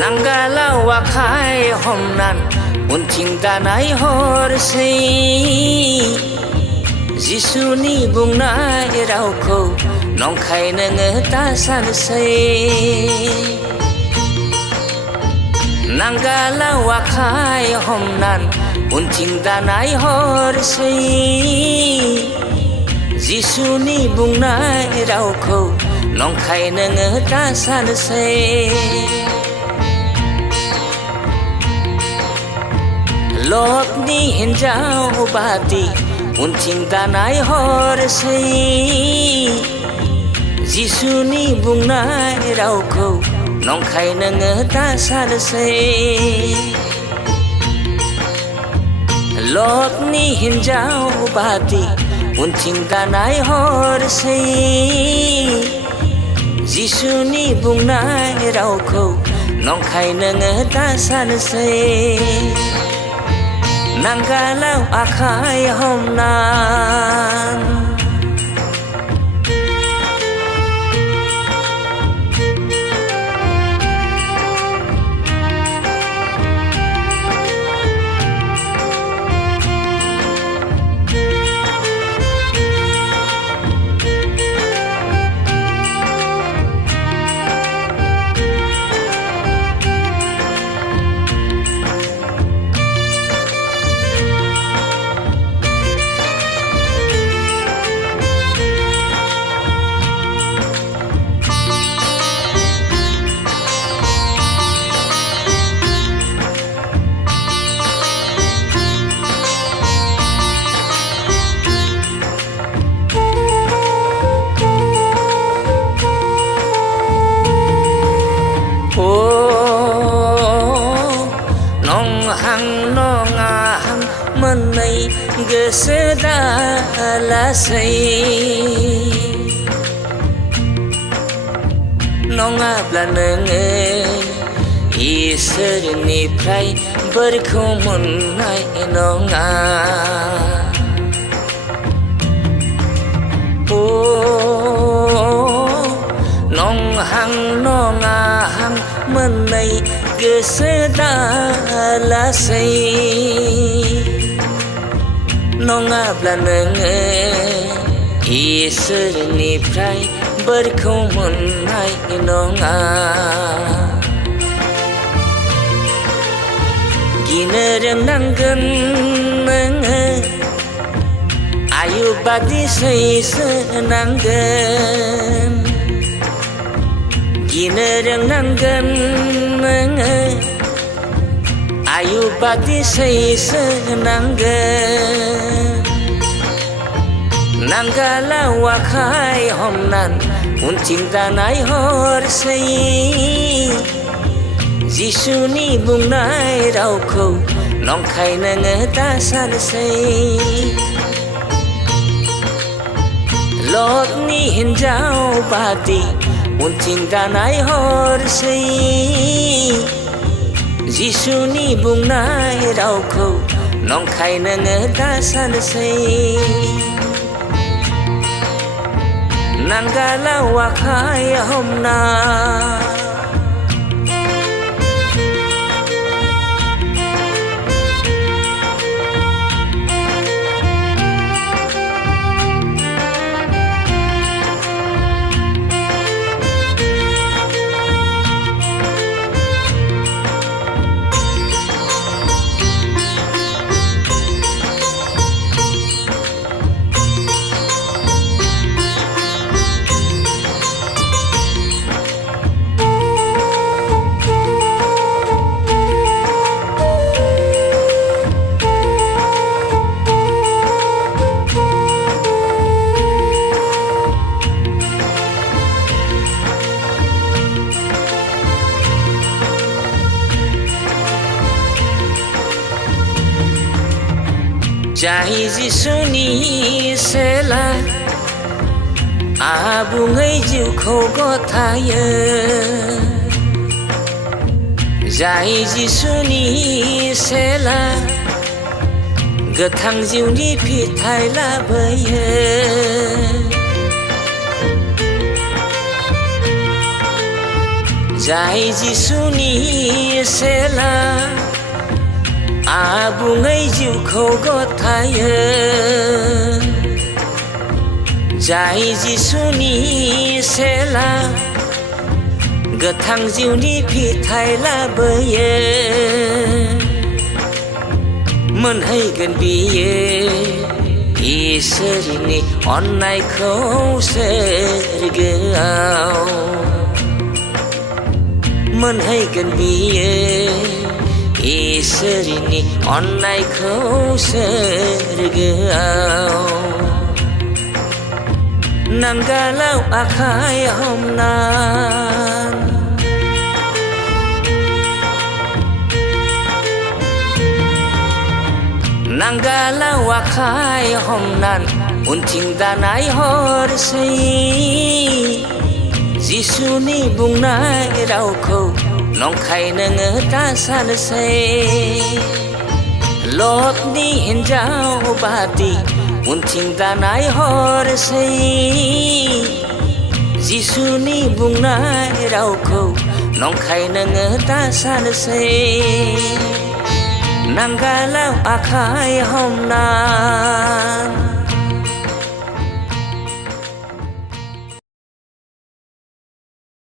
नांगालाव आखाइ हमनान उनथिं दानाय हरसै जिसुनि बुंनाय रावखौ नंखाय नोङो दा सानसै नांगालाव आखाइ हमनान उनथिं दानाय हरसै जिसुनि बुंनाय रावखौ नंखाय नोङो दा सानसै लतनि हिन्जाव बादि उनथिं दानाय हरसै जिसुनि बुंनाय रावखौ नंखाय नोङो दा सानसै लतनि हिन्जाव बादि उनथिं दानाय हरसै जिसुनि बुंनाय रावखौ नंखाय नोङो दा सानसै नांगालाव आखाइ हमनान नङाहां मोननै गोसो दालासै नङाब्ला नोङो इसोरनिफ्राय बोरखौ मोननाय नङा नङाहां मोननै गोसो दालासै नङाब्ला नोङो इसोरनिफ्राय बोरखौ मोननाय नङा गिनो रोंनांगोन नोङो आयु बादि सैसो नांगोन गिनो रोंनांगोन नोङो आयु बादि सैसो नांगोन नांगालाव आखाइ हमनान उनथिं दानाय हरसै जिसुनि बुंनाय रावखौ नंखाय नोङो दा सानसै लतनि हिन्जाव बादि उनथिं दानाय हरसै जिसुनि बुंनाय रावखौ नंखाय नोङो दा सानसै नांगालाव आखाइ हमनान जाय जिसुनि सेला आबुङै जिउखौ गथायो जाय जिसुनि सेला गोथां जिउनि फिथाइ लाबोयो जाय जिसुनि सेला आबुङै जिउखौ गथायो जाय जिसुनि सेला गोथां जिउनि फिथाइ लाबोयो मोनहैगोन बियो इसोरनि अननायखौ सोरगोआव मोनहैगोन बियो इसोरनि अननायखौ सोरगोआव नांगालाव आखाइ हमना नांगालाव आखाइ हमनान उनथिं दानाय हरसै जिसुनि बुंनाय रावखौ नंखाय नोङो दासानसै लतनि हिन्जाव बादि उनथिं दानाय हरसै जिसुनि बुंनाय रावखौ नंखाय नोङो दासानसै नांगालाव आखाइ हमना